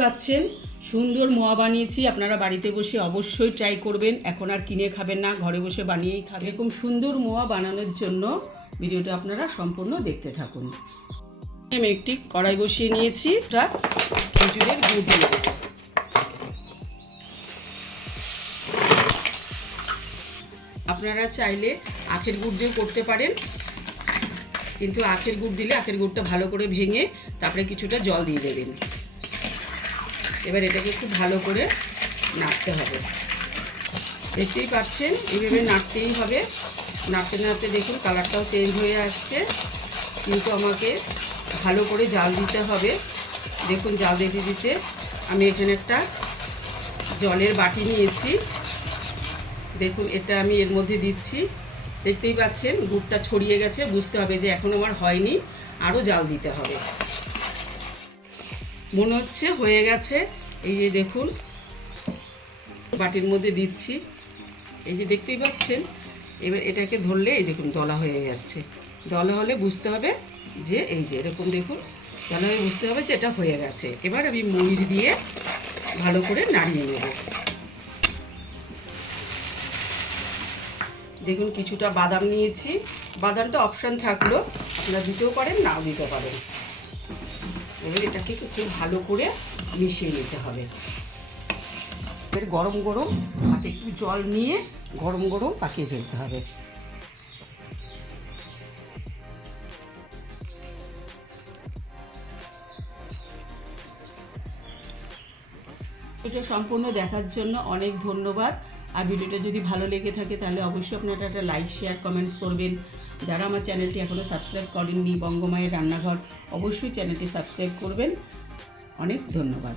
পাচ্ছেন। সুন্দর মোয়া বানিয়েছি, আপনারা বাড়িতে বসে অবশ্যই ট্রাই করবেন। এখন আর কিনে খাবেন না, ঘরে বসে বানিয়েই খাবেন। এরকম সুন্দর মোয়া বানানোর জন্য ভিডিওটা আপনারা সম্পূর্ণ দেখতে থাকুন। আমি একটি কড়াই বসিয়ে নিয়েছি এটা খেজুরের গুড় দিয়ে। আপনারা চাইলে আখের গুড় দিয়েও করতে পারেন, কিন্তু আখের গুড় দিলে আখের গুড়টা ভালো করে ভেঙে তারপরে কিছুটা জল দিয়ে দেবেন। এবার এটাকে খুব ভালো করে নাড়তে হবে। দেখতেই পাচ্ছেন এইভাবে নাড়তেই হবে। নাড়তে নাড়তে দেখুন কালারটাও চেঞ্জ হয়ে আসছে। কিন্তু আমাকে ভালো করে জাল দিতে হবে। দেখুন জাল দিতে দিতে আমি এখানে একটা জলের বাটি নিয়েছি। দেখুন এটা আমি এর মধ্যে দিচ্ছি। দেখতেই পাচ্ছেন, গুড়টা ছড়িয়ে গেছে, বুঝতে হবে যে এখন আমার হয়নি। আরও জাল দিতে হবে। মনে হচ্ছে হয়ে গেছে। এই যে দেখুন, বাটির মধ্যে দিচ্ছি। এই যে দেখতেই পাচ্ছেন, এবার এটাকে ধরলে এই দেখুন দলা হয়ে যাচ্ছে। দলা হলে বুঝতে হবে যে এই যে এরকম দেখুন, দলা হয়ে বুঝতে হবে যে এটা হয়ে গেছে। এবার আমি ময়ূর দিয়ে ভালো করে নাড়িয়ে নেব। দেখুন, কিছুটা বাদাম নিয়েছি। বাদামটা অপশান থাকল, আপনারা দিতেও পারেন, নাও দিতে পারেন। এবার এটাকে খুব ভালো করে মিশিয়ে নিতে হবে। এবার গরম গরম হাতে একটু জল নিয়ে গরম গরম পাকিয়ে ফেলতে হবে। সম্পূর্ণ দেখার জন্য অনেক ধন্যবাদ। আর ভিডিওটা যদি ভালো লেগে থাকে তাহলে অবশ্যই আপনারা একটা লাইক শেয়ার কমেন্টস করবেন। যারা আমার চ্যানেলটি এখনও সাবস্ক্রাইব করেননি, বঙ্গমায়ের রান্নাঘর, অবশ্যই চ্যানেলটি সাবস্ক্রাইব করবেন। অনেক ধন্যবাদ।